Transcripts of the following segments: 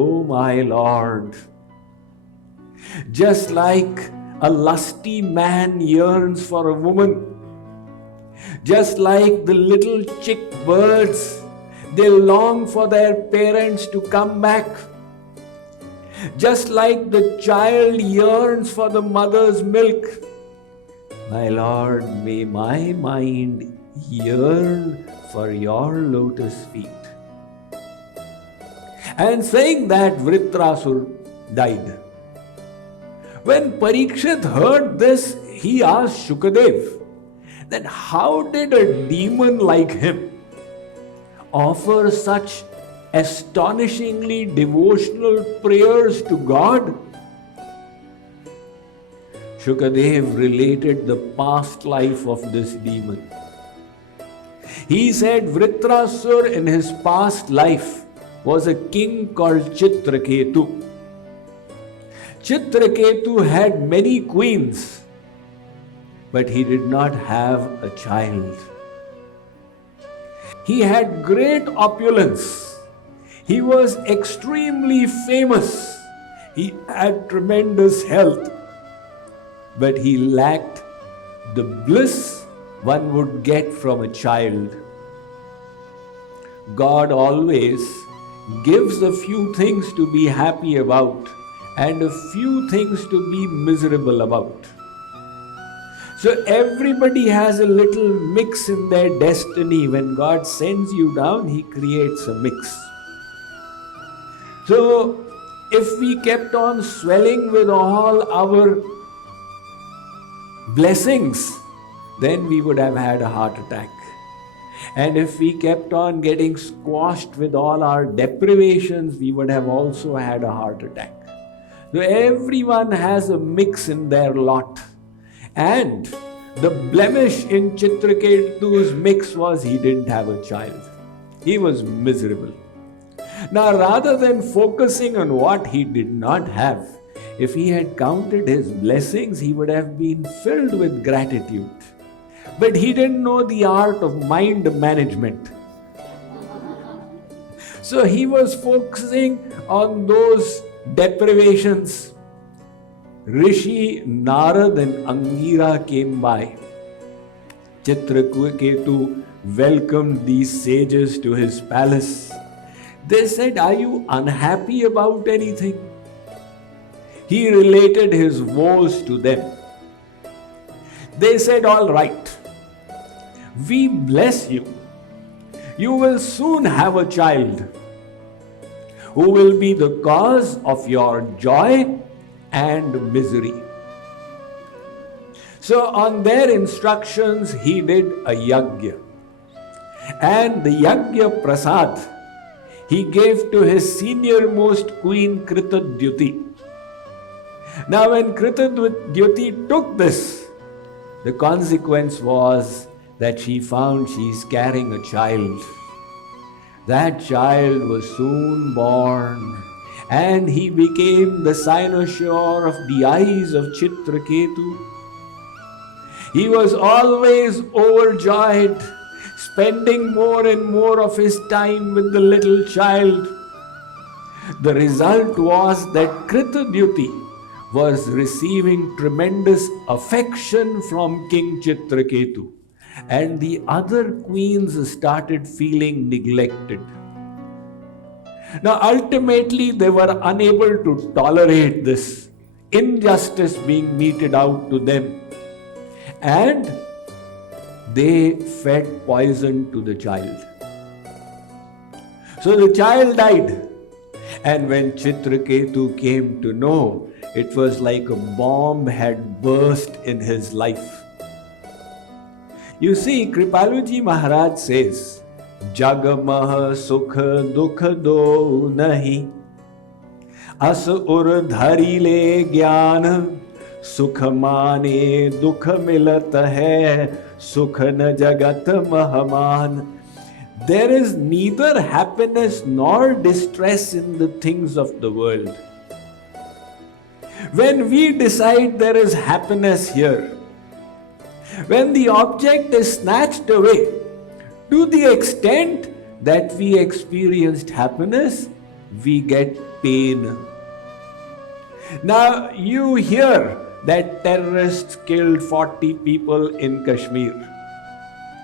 "Oh my Lord." Just like a lusty man yearns for a woman, just like the little chick birds, they long for their parents to come back. Just like the child yearns for the mother's milk, my Lord, may my mind yearn for your lotus feet. And saying that, Vritrasur died. When Parikshit heard this, he asked Shukadev that how did a demon like him offer such astonishingly devotional prayers to God? Shukadev related the past life of this demon. He said Vritrasur in his past life was a king called Chitraketu. Chitraketu had many queens, but he did not have a child. He had great opulence. He was extremely famous. He had tremendous health, but he lacked the bliss one would get from a child. God always gives a few things to be happy about and a few things to be miserable about. So everybody has a little mix in their destiny. When God sends you down, He creates a mix. So if we kept on swelling with all our blessings, then we would have had a heart attack. And if we kept on getting squashed with all our deprivations, we would have also had a heart attack. So everyone has a mix in their lot. And the blemish in Chitraketu's mix was he didn't have a child. He was miserable. Now, rather than focusing on what he did not have, if he had counted his blessings, he would have been filled with gratitude. But he didn't know the art of mind management. So he was focusing on those deprivations. Rishi Narad and Angira came by. Chitraketu welcomed these sages to his palace. They said, "Are you unhappy about anything?" He related his woes to them. They said, "All right, we bless you. You will soon have a child who will be the cause of your joy and misery." So on their instructions, he did a yajna. And the yajna prasad he gave to his senior-most queen Kritadyuti. Now when Kritadyuti took this, the consequence was that she found she's carrying a child. That child was soon born, and he became the cynosure of the eyes of Chitraketu. He was always overjoyed, spending more and more of his time with the little child. The result was that Kritadyuti was receiving tremendous affection from King Chitraketu, and the other queens started feeling neglected. Now ultimately they were unable to tolerate this injustice being meted out to them, and they fed poison to the child. So the child died, and when Chitraketu came to know, it was like a bomb had burst in his life. You see, Kripaluji Maharaj says, "Jagamah sukha dukha do nahi, as ur dhari le gyan, sukha mane dukha milat hai, sukha na jagat mahaman." There is neither happiness nor distress in the things of the world. When we decide there is happiness here, when the object is snatched away, to the extent that we experienced happiness, we get pain. Now you hear that terrorists killed 40 people in Kashmir.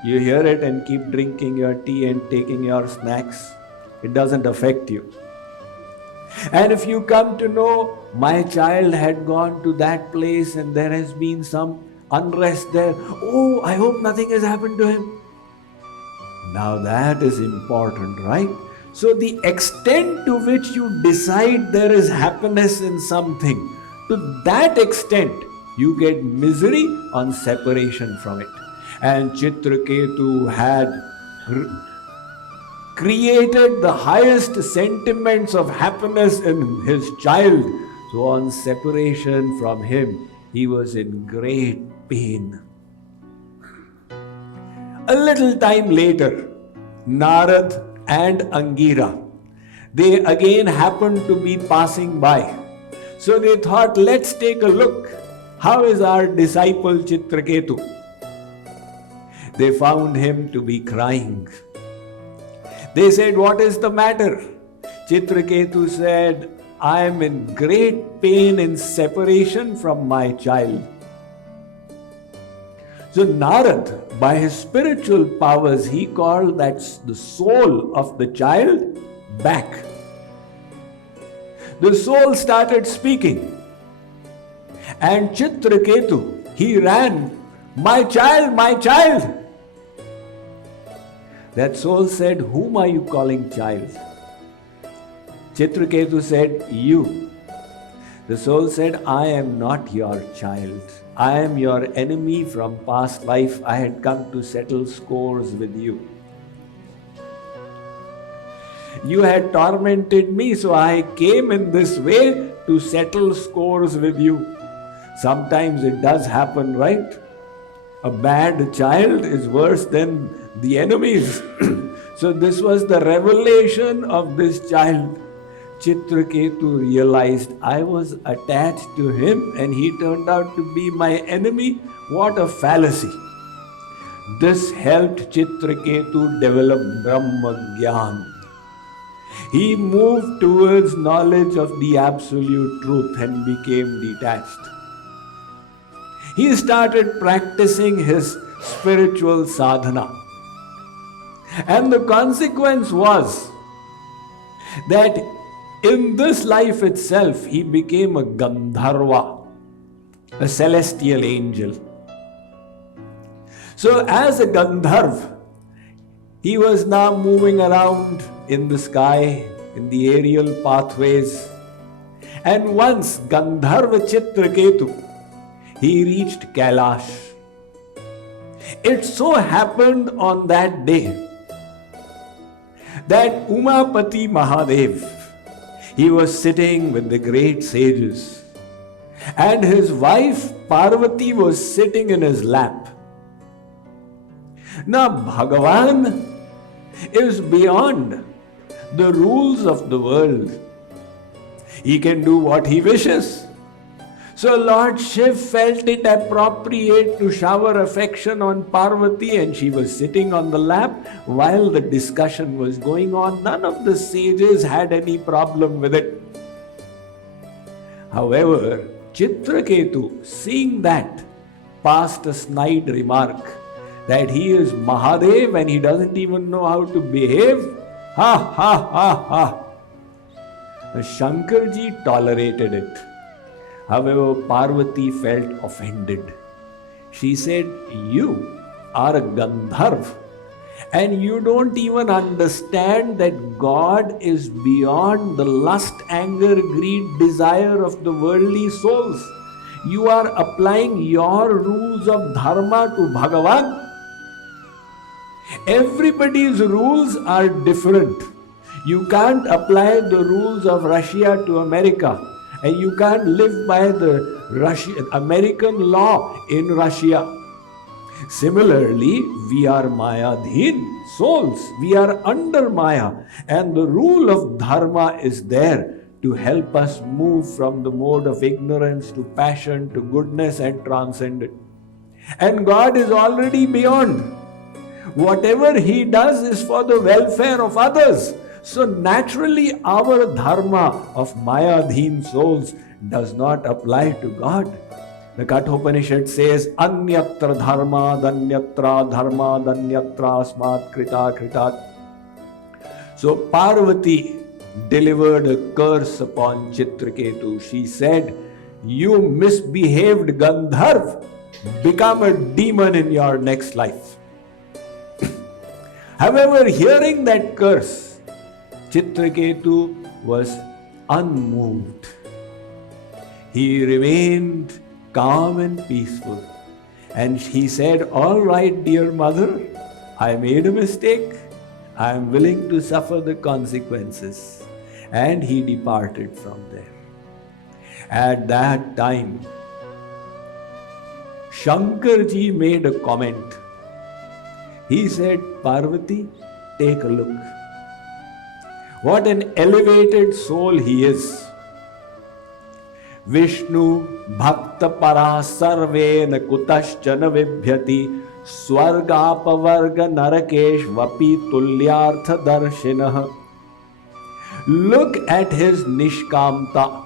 You hear it and keep drinking your tea and taking your snacks. It doesn't affect you. And if you come to know my child had gone to that place and there has been some unrest there, oh, I hope nothing has happened to him. Now that is important, right? So the extent to which you decide there is happiness in something, to that extent you get misery on separation from it. And Chitraketu had created the highest sentiments of happiness in his child. So on separation from him, he was in great pain. A little time later, Narad and Angira, they again happened to be passing by. So they thought, let's take a look. How is our disciple Chitraketu? They found him to be crying. They said, what is the matter? Chitraketu said, I am in great pain in separation from my child. So Narad, by his spiritual powers, he called that the soul of the child back. The soul started speaking. And Chitraketu, he ran, my child, my child. That soul said, whom are you calling child? Chitraketu said, you. The soul said, I am not your child. I am your enemy from past life. I had come to settle scores with you. You had tormented me, so I came in this way to settle scores with you. Sometimes it does happen, right? A bad child is worse than the enemies. So this was the revelation of this child. Chitraketu realized, I was attached to him and he turned out to be my enemy. What a fallacy. This helped Chitraketu develop Brahma Gyan. He moved towards knowledge of the absolute truth and became detached. He started practicing his spiritual sadhana. And the consequence was that in this life itself, he became a Gandharva, a celestial angel. So as a Gandharv, he was now moving around in the sky, in the aerial pathways. And once Gandharva Chitraketu, he reached Kailash. It so happened on that day that Umapati Mahadev, he was sitting with the great sages, and his wife Parvati was sitting in his lap. Now Bhagavan is beyond the rules of the world. He can do what he wishes. So Lord Shiv felt it appropriate to shower affection on Parvati, and she was sitting on the lap while the discussion was going on. None of the sages had any problem with it. However, Chitraketu, seeing that, passed a snide remark that he is Mahadev and he doesn't even know how to behave. Ha ha ha ha. Shankarji tolerated it. However, Parvati felt offended. She said, you are a Gandharv and you don't even understand that God is beyond the lust, anger, greed, desire of the worldly souls. You are applying your rules of dharma to Bhagavan. Everybody's rules are different. You can't apply the rules of Russia to America. And you can't live by the American law in Russia. Similarly, we are Mayadhin souls. We are under Maya. And the rule of Dharma is there to help us move from the mode of ignorance to passion to goodness and transcendent. And God is already beyond. Whatever He does is for the welfare of others. So naturally our dharma of Mayadhin souls does not apply to God. The Kathopanishad says, Anyatra dharma danyatra dharma danyatra asmat krita kritat. So Parvati delivered a curse upon Chitraketu. She said, you misbehaved Gandharv, become a demon in your next life. However, hearing that curse, Chitraketu was unmoved. He remained calm and peaceful. And he said, all right, dear mother, I made a mistake. I am willing to suffer the consequences. And he departed from there. At that time, Shankarji made a comment. He said, Parvati, take a look. What an elevated soul he is. Vishnu bhakta para sarvena kutaschana vibhyati swargapavarga narakesh vapi tulyartha darshinah. Look at his nishkamta.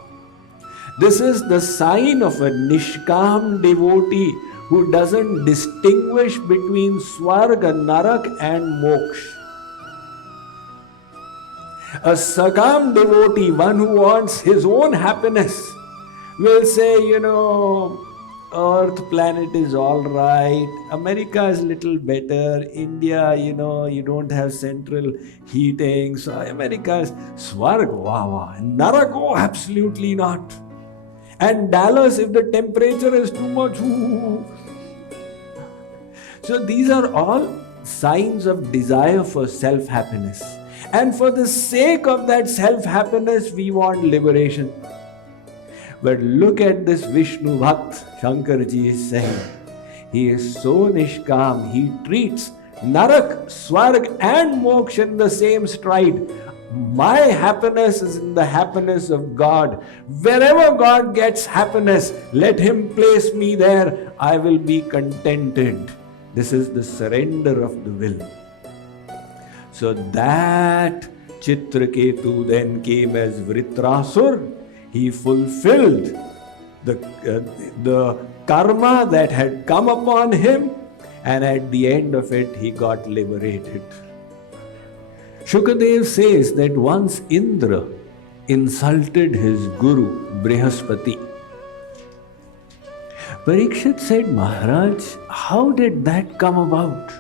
This is the sign of a nishkam devotee who doesn't distinguish between swarga, narak and moksha. A sakam devotee, one who wants his own happiness, will say, Earth planet is all right, America is little better, India, you don't have central heating, so America is swarga, wow, narak, oh, absolutely not. And Dallas, if the temperature is too much, ooh. So these are all signs of desire for self-happiness. And for the sake of that self-happiness, we want liberation. But look at this Vishnu Bhakt, Shankarji is saying. He is so nishkam, he treats Narak, Swarg and Moksha in the same stride. My happiness is in the happiness of God. Wherever God gets happiness, let Him place me there. I will be contented. This is the surrender of the will. So that Chitraketu then came as Vritrasur. He fulfilled the karma that had come upon him, and at the end of it, he got liberated. Shukadev says that once Indra insulted his guru, Brihaspati. Parikshit said, Maharaj, how did that come about?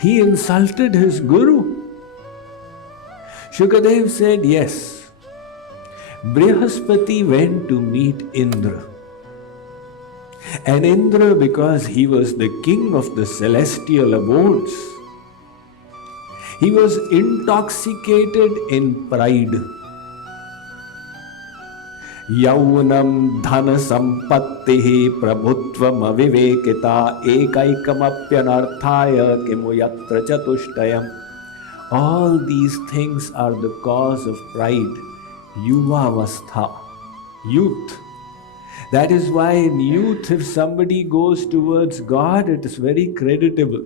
He insulted his guru. Shukadev said, yes. Brihaspati went to meet Indra. And Indra, because he was the king of the celestial abodes, he was intoxicated in pride. Yaunam dhana sampattihi prabhutvam avivekita ekaikamapyanarthaya kimuyatra chatushtayam. All these things are the cause of pride. Yuvavastha, youth. That is why in youth, if somebody goes towards God, it is very creditable.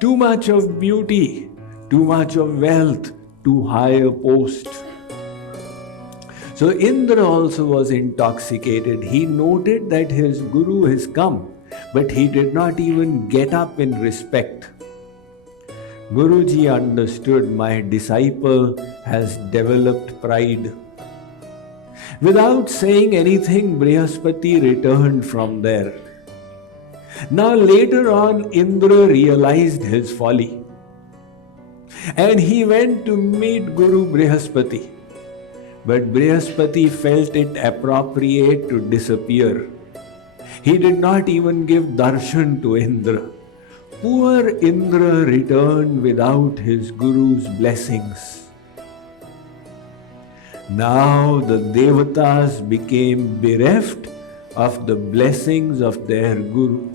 Too much of beauty, too much of wealth, too high a post. So Indra also was intoxicated. He noted that his guru has come, but he did not even get up in respect. Guruji understood, my disciple has developed pride. Without saying anything, Brihaspati returned from there. Now later on, Indra realized his folly. And he went to meet Guru Brihaspati. But Brihaspati felt it appropriate to disappear. He did not even give darshan to Indra. Poor Indra returned without his guru's blessings. Now the devatas became bereft of the blessings of their guru.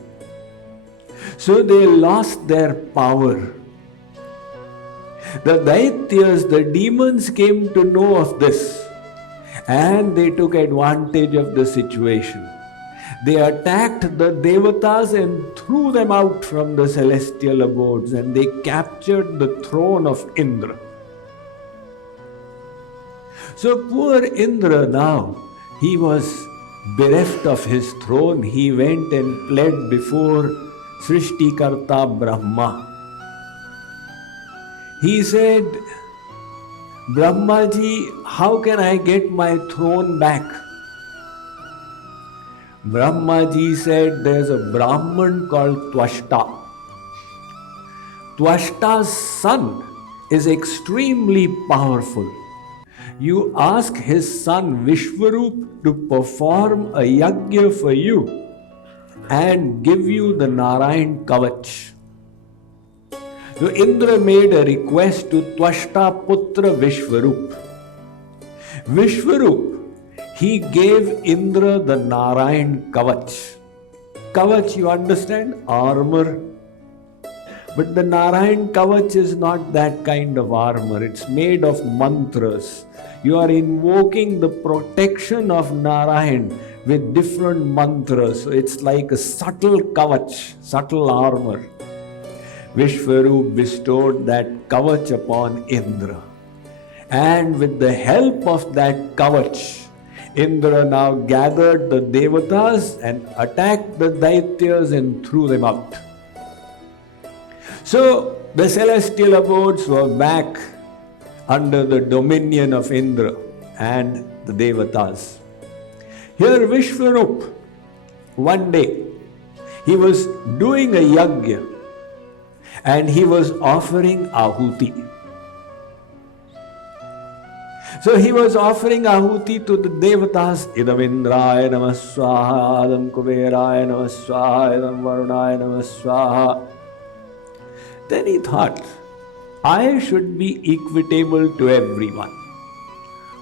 So they lost their power. The Daityas, the demons, came to know of this, and they took advantage of the situation. They attacked the Devatas and threw them out from the celestial abodes, and they captured the throne of Indra. So poor Indra now, he was bereft of his throne. He went and pled before Srishtikarta Brahma. He said, Brahmaji, how can I get my throne back? Brahmaji said, there's a Brahman called Twashta. Twashta's son is extremely powerful. You ask his son Vishwarup to perform a yajna for you and give you the Narayan Kavach. So Indra made a request to Twashta Putra Vishwarup. Vishwarup, he gave Indra the Narayan Kavach. Kavach, you understand? Armor. But the Narayan Kavach is not that kind of armor. It's made of mantras. You are invoking the protection of Narayan with different mantras. So it's like a subtle Kavach, subtle armor. Vishwarup bestowed that Kavach upon Indra. And with the help of that Kavach, Indra now gathered the Devatas and attacked the Daityas and threw them out. So the celestial abodes were back under the dominion of Indra and the Devatas. Here Vishwarup, one day, he was doing a yajna and he was offering ahuti. So he was offering ahuti to the Devatas. Idam Indraya namah swaha, Idam Kuberaya namah swaha, Idam Varunaya namah swaha. Then he thought, I should be equitable to everyone.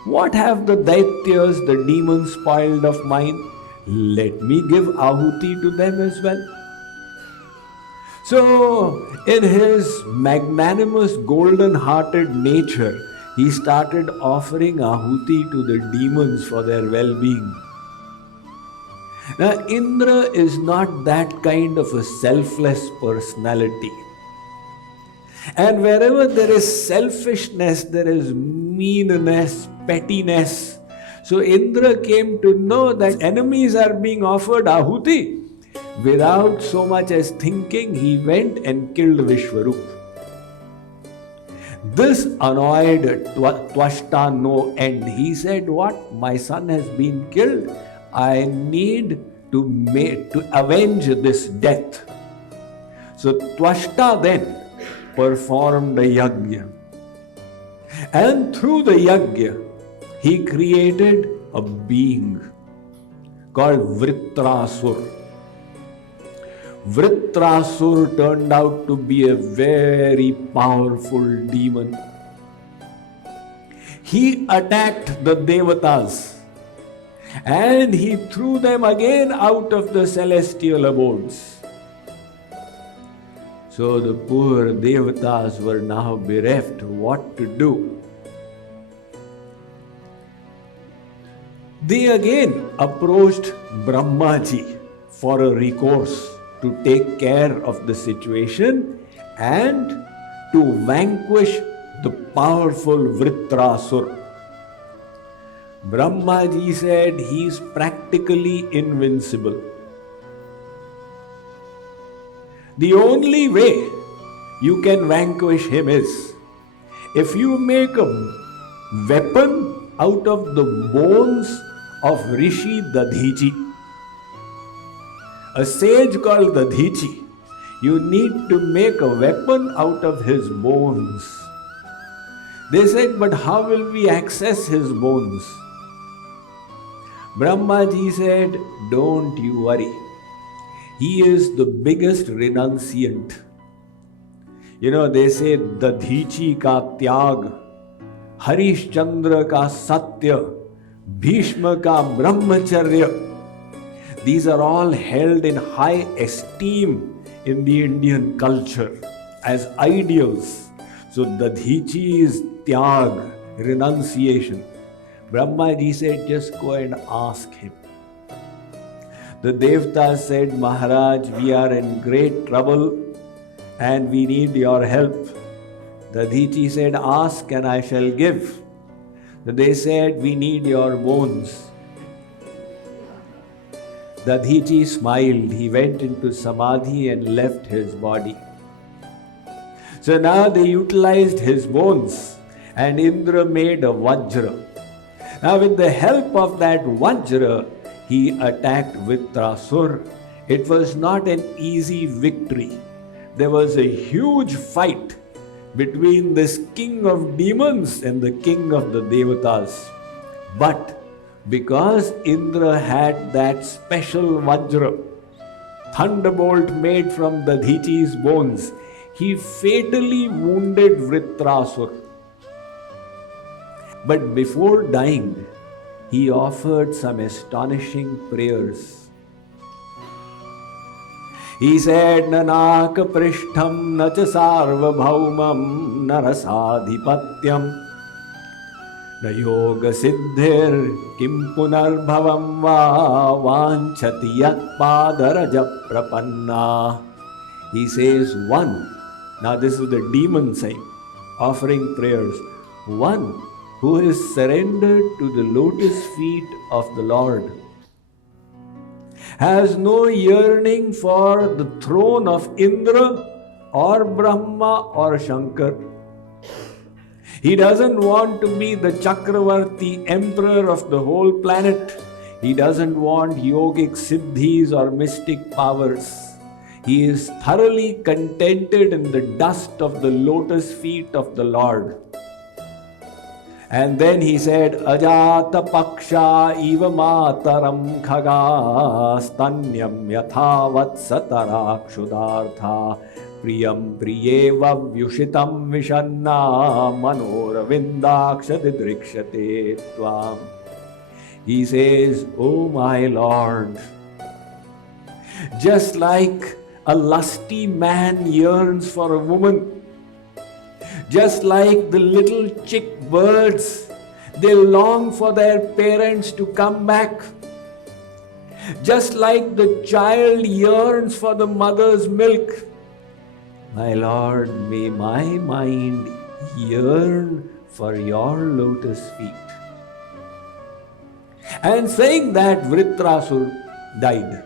What have the Daityas, the demons, spoiled of mine? Let me give ahuti to them as well. So, in his magnanimous, golden-hearted nature, he started offering ahuti to the demons for their well-being. Now, Indra is not that kind of a selfless personality. And wherever there is selfishness, there is meanness, pettiness. So Indra came to know that enemies are being offered ahuti. Without so much as thinking, he went and killed Vishwarup. This annoyed Twashta no end. He said, what? My son has been killed. I need to avenge this death. So Twashta then performed a yajna. And through the yajna, he created a being called Vritrasur. Vritrasur turned out to be a very powerful demon. He attacked the Devatas and he threw them again out of the celestial abodes. So the poor Devatas were now bereft what to do. They again approached Brahmaji for a recourse to take care of the situation and to vanquish the powerful Vritrasur. Brahmaji said he is practically invincible. The only way you can vanquish him is if you make a weapon out of the bones of Rishi Dadhichi. A sage called Dadhichi, you need to make a weapon out of his bones. They said, but how will we access his bones? Brahmaji said, don't you worry. He is the biggest renunciant. You know, they say, Dadhichi ka tyag, Harishchandra ka satya, Bhishma ka brahmacharya. These are all held in high esteem in the Indian culture as ideals. So Dadhichi is tyag, renunciation. Brahmaji said, just go and ask him. The Devatas said, Maharaj, we are in great trouble and we need your help. The Dadichi said, ask and I shall give. They said, we need your bones. The Dadichi smiled. He went into samadhi and left his body. So now they utilized his bones and Indra made a Vajra. Now with the help of that Vajra, he attacked Vritrasur. It was not an easy victory. There was a huge fight between this king of demons and the king of the Devatas. But because Indra had that special Vajra, thunderbolt made from the Dadichi's bones, he fatally wounded Vritrasur. But before dying, he offered some astonishing prayers. He said, Nanaka prishtham nacha sarvabhaumam narasadhipatyam na yoga siddhir kim punarbhavam va vanchati yat padaraja prapanna. He says, one. Now this is the demon side, offering prayers. One who is surrendered to the lotus feet of the Lord has no yearning for the throne of Indra or Brahma or Shankar. He doesn't want to be the Chakravarti emperor of the whole planet. He doesn't want yogic siddhis or mystic powers. He is thoroughly contented in the dust of the lotus feet of the Lord. And then he said, Ajata Paksha Iva Mataram Khaga Stanyam Yathavat Satarakshudartha Priyam Priyeva Vyushitam Vishanna Manoravindaksha Didrikshate Tvam. He says, Oh my Lord, just like a lusty man yearns for a woman, just like the little chick birds, they long for their parents to come back. Just like the child yearns for the mother's milk, my Lord, may my mind yearn for your lotus feet. And saying that, Vritrasur died.